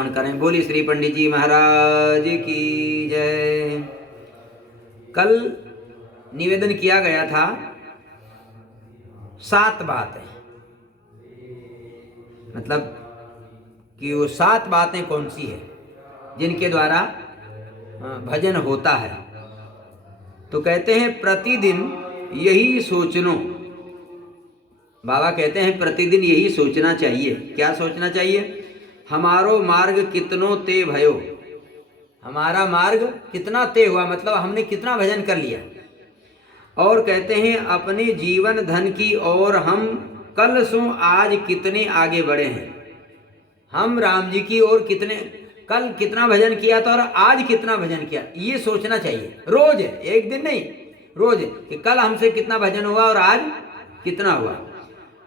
करें। बोली श्री पंडित जी महाराज की जय। कल निवेदन किया गया था 7 बातें, मतलब कि वो 7 बातें कौन सी है जिनके द्वारा भजन होता है। तो कहते हैं प्रतिदिन यही सोचनो, बाबा कहते हैं प्रतिदिन यही सोचना चाहिए। क्या सोचना चाहिए? हमारो मार्ग कितनो ते भयो, हमारा मार्ग कितना तय हुआ, मतलब हमने कितना भजन कर लिया। और कहते हैं अपने जीवन धन की ओर हम कल सो आज कितने आगे बढ़े हैं। हम राम जी की ओर कितने, कल कितना भजन किया था और आज कितना भजन किया, ये सोचना चाहिए रोज, एक दिन नहीं, रोज कि कल हमसे कितना भजन हुआ और आज कितना हुआ।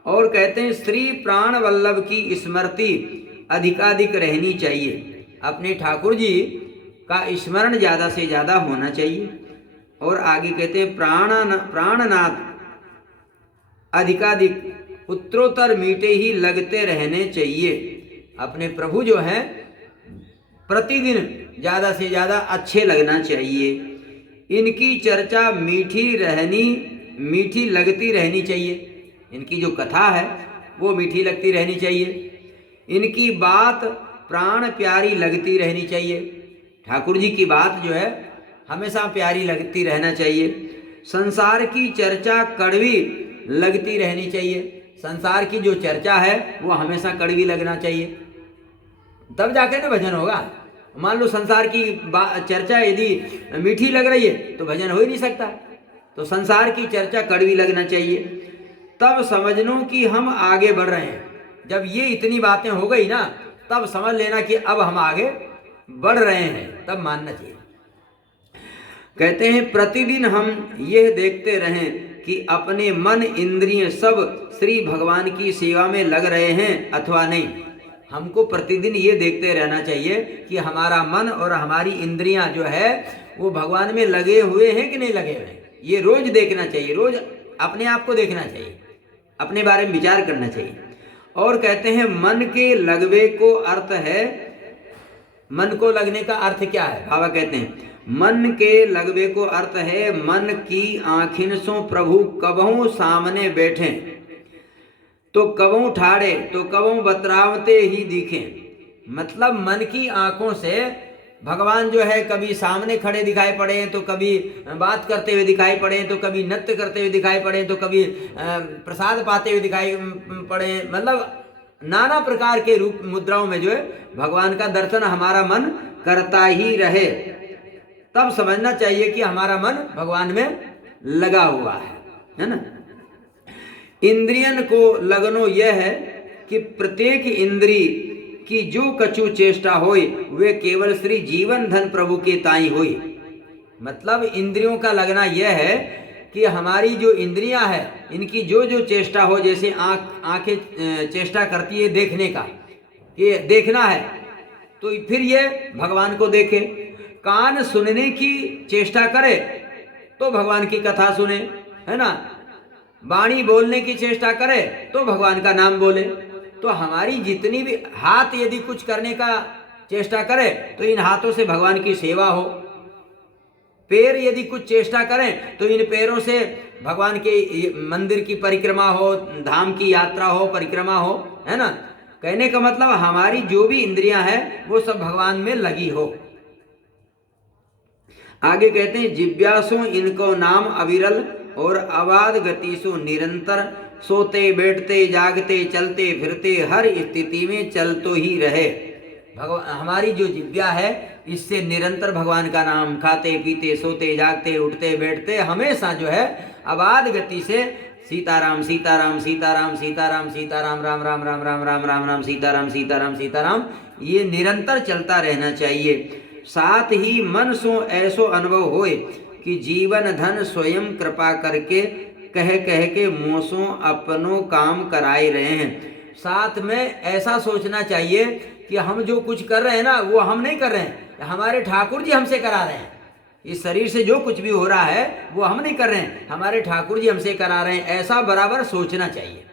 और कहते हैं श्री प्राण वल्लभ की स्मृति अधिकाधिक रहनी चाहिए, अपने ठाकुर जी का स्मरण ज़्यादा से ज़्यादा होना चाहिए। और आगे कहते हैं प्राणनाथ अधिकाधिक उत्तरोत्तर मीठे ही लगते रहने चाहिए। अपने प्रभु जो हैं प्रतिदिन ज़्यादा से ज़्यादा अच्छे लगना चाहिए। इनकी चर्चा मीठी लगती रहनी चाहिए, इनकी जो कथा है वो मीठी लगती रहनी चाहिए। इनकी बात प्राण प्यारी लगती रहनी चाहिए, ठाकुर जी की बात जो है हमेशा प्यारी लगती रहना चाहिए। संसार की चर्चा कड़वी लगती रहनी चाहिए, संसार की जो चर्चा है वो हमेशा कड़वी लगना चाहिए, तब जाके ना भजन होगा। मान लो संसार की चर्चा यदि मीठी लग रही है तो भजन हो ही नहीं सकता। तो संसार की चर्चा कड़वी लगना चाहिए, तब समझनो कि हम आगे बढ़ रहे हैं। जब ये इतनी बातें हो गई ना, तब समझ लेना कि अब हम आगे बढ़ रहे हैं, तब मानना चाहिए। कहते हैं प्रतिदिन हम यह देखते रहें कि अपने मन इंद्रिय सब श्री भगवान की सेवा में लग रहे हैं अथवा नहीं। हमको प्रतिदिन ये देखते रहना चाहिए कि हमारा मन और हमारी इंद्रियां जो है वो भगवान में लगे हुए हैं कि नहीं लगे हुए हैं। ये रोज देखना चाहिए, रोज अपने आप को देखना चाहिए, अपने बारे में विचार करना चाहिए। और कहते हैं मन के लगवे को अर्थ है, मन को लगने का अर्थ क्या है? बाबा कहते हैं मन के लगवे को अर्थ है मन की आँखिन सो प्रभु कबहू सामने बैठे तो कबहू ठाड़े तो कबहू बतरावते ही दिखें। मतलब मन की आंखों से भगवान जो है कभी सामने खड़े दिखाई पड़े तो कभी बात करते हुए दिखाई पड़े तो कभी नृत्य करते हुए दिखाई पड़े तो कभी प्रसाद पाते हुए दिखाई पड़े, मतलब नाना प्रकार के रूप मुद्राओं में जो है भगवान का दर्शन हमारा मन करता ही रहे। तब समझना चाहिए कि हमारा मन भगवान में लगा हुआ है ना। इंद्रियन को लगनो यह है कि प्रत्येक इंद्री की जो कछु चेष्टा होई वे केवल श्री जीवन धन प्रभु के ताई होई। मतलब इंद्रियों का लगना यह है कि हमारी जो इंद्रियां हैं इनकी जो जो चेष्टा हो, जैसे आंखें चेष्टा करती है देखने का, ये देखना है तो फिर ये भगवान को देखे। कान सुनने की चेष्टा करे तो भगवान की कथा सुने, है ना। वाणी बोलने की चेष्टा करे तो भगवान का नाम बोले। तो हमारी जितनी भी हाथ यदि कुछ करने का चेष्टा करे तो इन हाथों से भगवान की सेवा हो। पैर यदि कुछ चेष्टा करें तो इन पैरों से भगवान के मंदिर की परिक्रमा हो, धाम की यात्रा हो, परिक्रमा हो, है ना। कहने का मतलब हमारी जो भी इंद्रियां हैं वो सब भगवान में लगी हो। आगे कहते हैं जिज्ञासु इनको नाम अविरल और अबाध गति सो निरंतर सोते बैठते जागते चलते फिरते हर स्थिति में चलतो ही रहे। हमारी जो जिज्ञा है इससे निरंतर भगवान का नाम खाते पीते सोते जागते उठते बैठते हमेशा जो है अबाध गति से सीताराम सीताराम सीताराम सीताराम सीताराम राम राम राम राम राम राम राम सीताराम सीताराम सीताराम, ये निरंतर चलता रहना चाहिए। साथ ही मन सो ऐसो अनुभव होए कि जीवन धन स्वयं कृपा करके कह कह के मोसों अपनों काम कराए रहे हैं। साथ में ऐसा सोचना चाहिए कि हम जो कुछ कर रहे हैं ना वो हम नहीं कर रहे हैं, हमारे ठाकुर जी हमसे करा रहे हैं। इस शरीर से जो कुछ भी हो रहा है वो हम नहीं कर रहे हैं, हमारे ठाकुर जी हमसे करा रहे हैं, ऐसा बराबर सोचना चाहिए।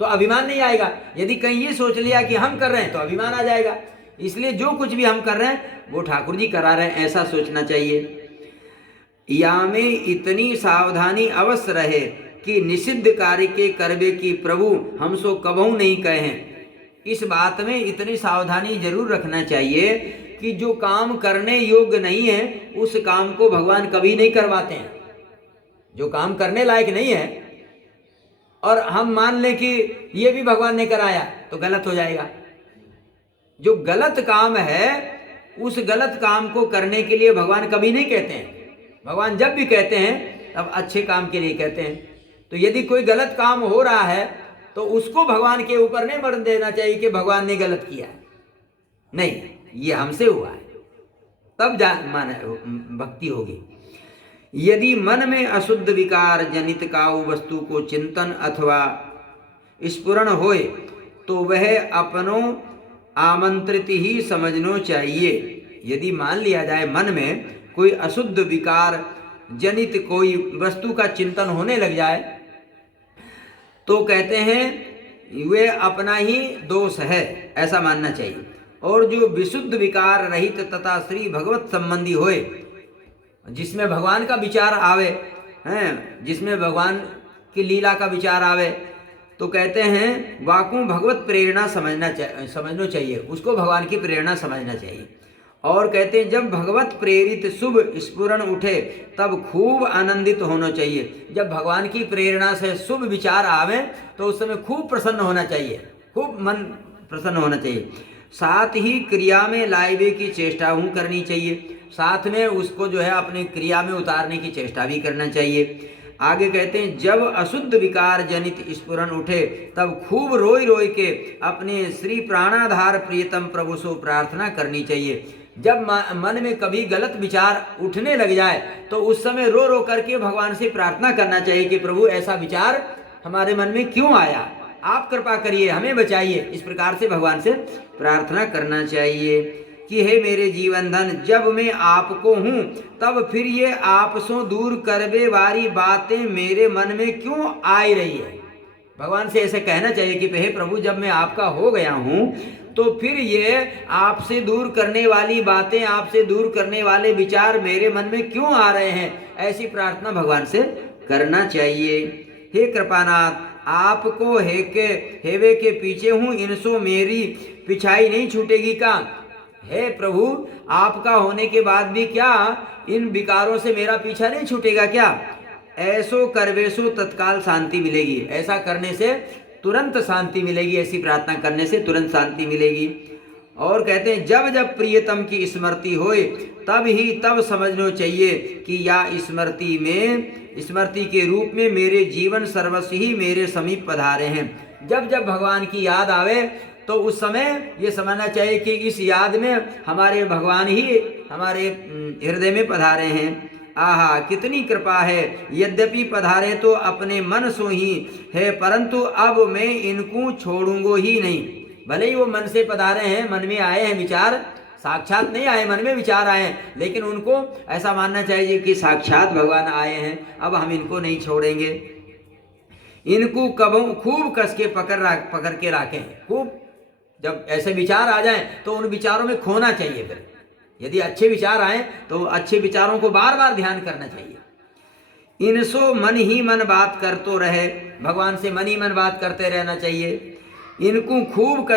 तो अभिमान नहीं आएगा। यदि कहीं ये सोच लिया कि हम कर रहे हैं तो अभिमान आ जाएगा। इसलिए जो कुछ भी हम कर रहे हैं वो ठाकुर जी करा रहे हैं, ऐसा सोचना चाहिए। या में इतनी सावधानी अवश्य रहे कि निषिद्ध कार्य के करबे की प्रभु हम सो कबहू नहीं कहें। इस बात में इतनी सावधानी जरूर रखना चाहिए कि जो काम करने योग्य नहीं है उस काम को भगवान कभी नहीं करवाते हैं। जो काम करने लायक नहीं है और हम मान लें कि ये भी भगवान ने कराया तो गलत हो जाएगा। जो गलत काम है उस गलत काम को करने के लिए भगवान कभी नहीं कहते हैं। भगवान जब भी कहते हैं तब अच्छे काम के लिए कहते हैं। तो यदि कोई गलत काम हो रहा है तो उसको भगवान के ऊपर नहीं मर देना चाहिए कि भगवान ने गलत किया है। नहीं, ये हमसे हुआ है, तब मान भक्ति होगी। यदि मन में अशुद्ध विकार जनित काऊ वस्तु को चिंतन अथवा स्फुरण होए तो वह अपनों आमंत्रित ही समझना चाहिए। यदि मान लिया जाए मन में कोई अशुद्ध विकार जनित कोई वस्तु का चिंतन होने लग जाए तो कहते हैं वे अपना ही दोष है, ऐसा मानना चाहिए। और जो विशुद्ध विकार रहित तथा श्री भगवत संबंधी होए, जिसमें भगवान का विचार आवे हैं, जिसमें भगवान की लीला का विचार आवे, तो कहते हैं वाकु भगवत प्रेरणा समझना चाहिए, उसको भगवान की प्रेरणा समझना चाहिए। और कहते हैं जब भगवत प्रेरित शुभ स्फुरण उठे तब खूब आनंदित होना चाहिए। जब भगवान की प्रेरणा से शुभ विचार आवे तो उस समय खूब प्रसन्न होना चाहिए, खूब मन प्रसन्न होना चाहिए। साथ ही क्रिया में लाइबे की चेष्टा करनी चाहिए, साथ में उसको जो है अपनी क्रिया में उतारने की चेष्टा भी करना चाहिए। आगे कहते हैं जब अशुद्ध विकार जनित स्फुरण उठे तब खूब रोई रोई के अपने श्री प्राणाधार प्रियतम प्रभु से प्रार्थना करनी चाहिए। जब मन में कभी गलत विचार उठने लग जाए तो उस समय रो रो करके भगवान से प्रार्थना करना चाहिए कि प्रभु ऐसा विचार हमारे मन में क्यों आया, आप कृपा करिए, हमें बचाइए। इस प्रकार से भगवान से प्रार्थना करना चाहिए कि हे मेरे जीवन धन, जब मैं आपको हूँ तब फिर ये आपसों दूर करबे वाली बातें मेरे मन में क्यों आई रही है। भगवान से ऐसे कहना चाहिए कि हे प्रभु, जब मैं आपका हो गया हूँ तो फिर ये आपसे दूर करने वाली बातें, आपसे दूर करने वाले विचार मेरे मन में क्यों आ रहे हैं। ऐसी प्रार्थना भगवान से करना चाहिए। हे कृपानाथ, आपको हेवे के पीछे हूँ, इनसो मेरी पिछाई नहीं छूटेगी का। हे प्रभु, आपका होने के बाद भी क्या इन विकारों से मेरा पीछा नहीं छूटेगा क्या। ऐसो करवेसो तत्काल शांति मिलेगी, ऐसा करने से तुरंत शांति मिलेगी, ऐसी प्रार्थना करने से तुरंत शांति मिलेगी। और कहते हैं जब जब प्रियतम की स्मृति होए तब ही तब समझना चाहिए कि या स्मृति के रूप में मेरे जीवन सर्वस्व ही मेरे समीप पधारे हैं। जब जब भगवान की याद आवे तो उस समय ये समझना चाहिए कि इस याद में हमारे भगवान ही हमारे हृदय में पधारे हैं। आहा, कितनी कृपा है। यद्यपि पधारे तो अपने मन सो ही है, परंतु अब मैं इनको छोड़ूंगो ही नहीं। भले ही वो मन से पधारे हैं, मन में आए हैं विचार, साक्षात नहीं आए, मन में विचार आए, लेकिन उनको ऐसा मानना चाहिए कि साक्षात भगवान आए हैं, अब हम इनको नहीं छोड़ेंगे। इनको कब खूब कस के पकड़ के रखें। खूब जब ऐसे विचार आ जाएं तो उन विचारों में खोना चाहिए। फिर यदि अच्छे विचार आए तो अच्छे विचारों को बार बार ध्यान करना चाहिए। इनसो मन ही मन बात करते रहे, भगवान से मन ही मन बात करते रहना चाहिए। इनको खूब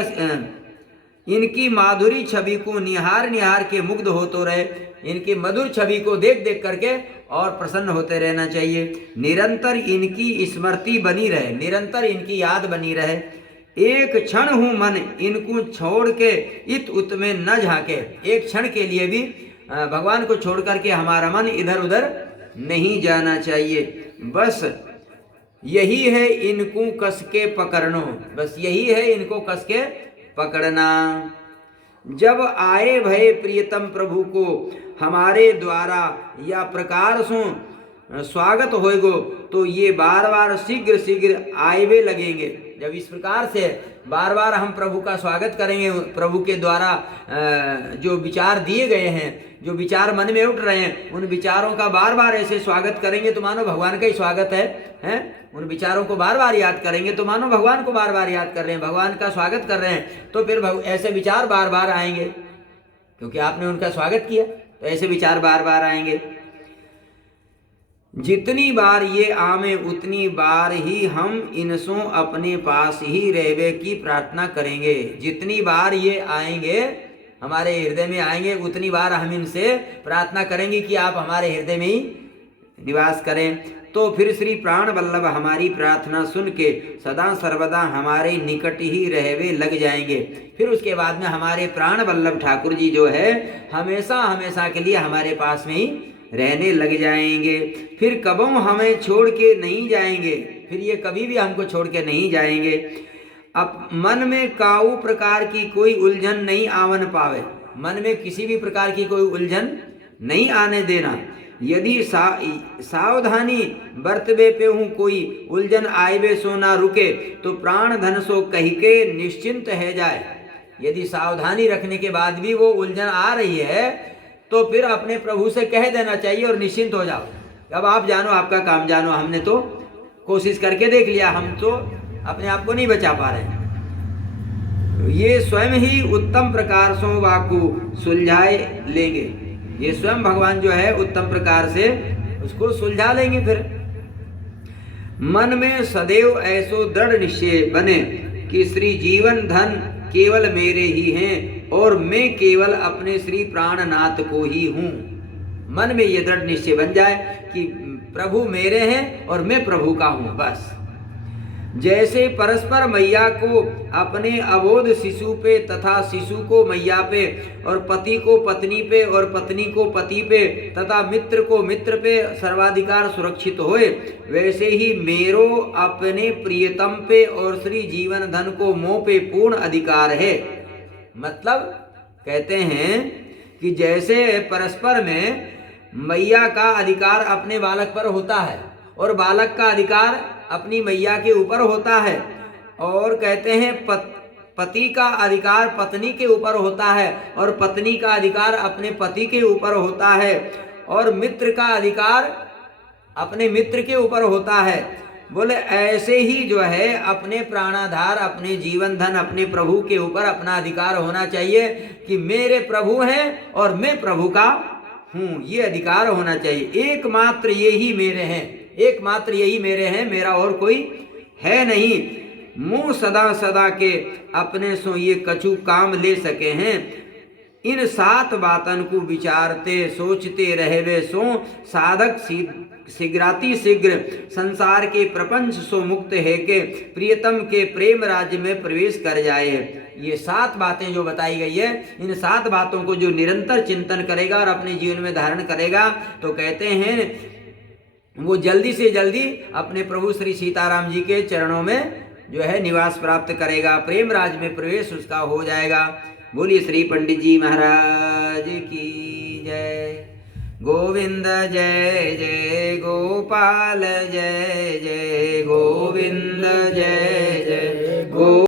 इनकी माधुरी छवि को निहार निहार के मुग्ध होते रहे, इनकी मधुर छवि को देख देख करके और प्रसन्न होते रहना चाहिए। निरंतर इनकी स्मृति बनी रहे, निरंतर इनकी याद बनी रहे। एक क्षण हूँ मन इनको छोड़ के इत उत में न झांके। एक क्षण के लिए भी भगवान को छोड़ करके हमारा मन इधर उधर नहीं जाना चाहिए। बस यही है इनको कस के पकड़ना, बस यही है इनको कस के पकड़ना। जब आए भय प्रियतम प्रभु को हमारे द्वारा या प्रकार से स्वागत होएगो तो ये बार बार शीघ्र शीघ्र आएवे लगेंगे। जब इस प्रकार से बार बार हम प्रभु का स्वागत करेंगे, प्रभु के द्वारा जो विचार दिए गए हैं, जो विचार मन में उठ रहे हैं, उन विचारों का बार बार ऐसे स्वागत करेंगे तो मानो भगवान का ही स्वागत है। उन विचारों को बार बार याद करेंगे तो मानो भगवान को बार बार याद कर रहे हैं, भगवान का स्वागत कर रहे हैं, तो फिर ऐसे विचार बार बार आएंगे, क्योंकि आपने उनका स्वागत किया तो ऐसे विचार बार बार आएंगे। जितनी बार ये आमे उतनी बार ही हम इनसों अपने पास ही रहवे की प्रार्थना करेंगे। जितनी बार ये आएंगे, हमारे हृदय में आएंगे, उतनी बार हम इनसे प्रार्थना करेंगे कि आप हमारे हृदय में ही निवास करें। तो फिर श्री प्राण वल्लभ हमारी प्रार्थना सुन के सदा सर्वदा हमारे निकट ही रहवे लग जाएंगे। फिर उसके बाद में हमारे प्राण वल्लभ ठाकुर जी जो है हमेशा हमेशा के लिए हमारे पास में ही रहने लग जाएंगे। फिर कबों हमें छोड़ के नहीं जाएंगे, फिर ये कभी भी हमको छोड़ के नहीं जाएंगे। अब मन में काऊ प्रकार की कोई उलझन नहीं आवन पावे, मन में किसी भी प्रकार की कोई उलझन नहीं आने देना। यदि सावधानी बरतवे पे हूँ कोई उलझन आएबे सो ना रुके, तो प्राण धन सो कही के निश्चिंत है जाए। यदि सावधानी रखने के बाद भी वो उलझन आ रही है तो फिर अपने प्रभु से कह देना चाहिए और निश्चिंत हो जाओ, अब आप जानो, आपका काम जानो, हमने तो कोशिश करके देख लिया, हम तो अपने आप को नहीं बचा पा रहे हैं। ये स्वयं ही उत्तम प्रकार से वाकु सुलझाए लेंगे, ये स्वयं भगवान जो है उत्तम प्रकार से उसको सुलझा लेंगे। फिर मन में सदैव ऐसो दृढ़ निश्चय बने कि श्री जीवन धन केवल मेरे ही हैं और मैं केवल अपने श्री प्राणनाथ को ही हूँ। मन में ये दृढ़ निश्चय बन जाए कि प्रभु मेरे हैं और मैं प्रभु का हूँ, बस। जैसे परस्पर मैया को अपने अबोध शिशु पे तथा शिशु को मैया पे और पति को पत्नी पे और पत्नी को पति पे तथा मित्र को मित्र पे सर्वाधिकार सुरक्षित होए, वैसे ही मेरो अपने प्रियतम पे और श्री जीवन धन को मोह पे पूर्ण अधिकार है। मतलब कहते हैं कि जैसे परस्पर में मैया का अधिकार अपने बालक पर होता है और बालक का अधिकार अपनी मैया के ऊपर होता है, और कहते हैं पति का अधिकार पत्नी के ऊपर होता है और पत्नी का अधिकार अपने पति के ऊपर होता है, और मित्र का अधिकार अपने मित्र के ऊपर होता है। बोले ऐसे ही जो है अपने प्राणाधार अपने जीवन धन अपने प्रभु के ऊपर अपना अधिकार होना चाहिए कि मेरे प्रभु हैं और मैं प्रभु का हूँ, ये अधिकार होना चाहिए। एकमात्र यही मेरे हैं, एकमात्र यही मेरे हैं, मेरा और कोई है नहीं। मुँह सदा सदा के अपने सो ये कछु काम ले सके हैं। इन 7 बातन को विचारते सोचते रहवे सो साधक शीघ्राति शीघ्र संसार के प्रपंच सो मुक्त है के प्रियतम के प्रेम राज्य में प्रवेश कर जाए। ये 7 बातें जो बताई गई है, इन 7 बातों को जो निरंतर चिंतन करेगा और अपने जीवन में धारण करेगा तो कहते हैं वो जल्दी से जल्दी अपने प्रभु श्री सीताराम जी के चरणों में जो है निवास प्राप्त करेगा, प्रेम राज में प्रवेश उसका हो जाएगा। बोलिए श्री पंडित जी महाराज की जय। गोविंद जय जय गोपाल जय जय गोविंद जय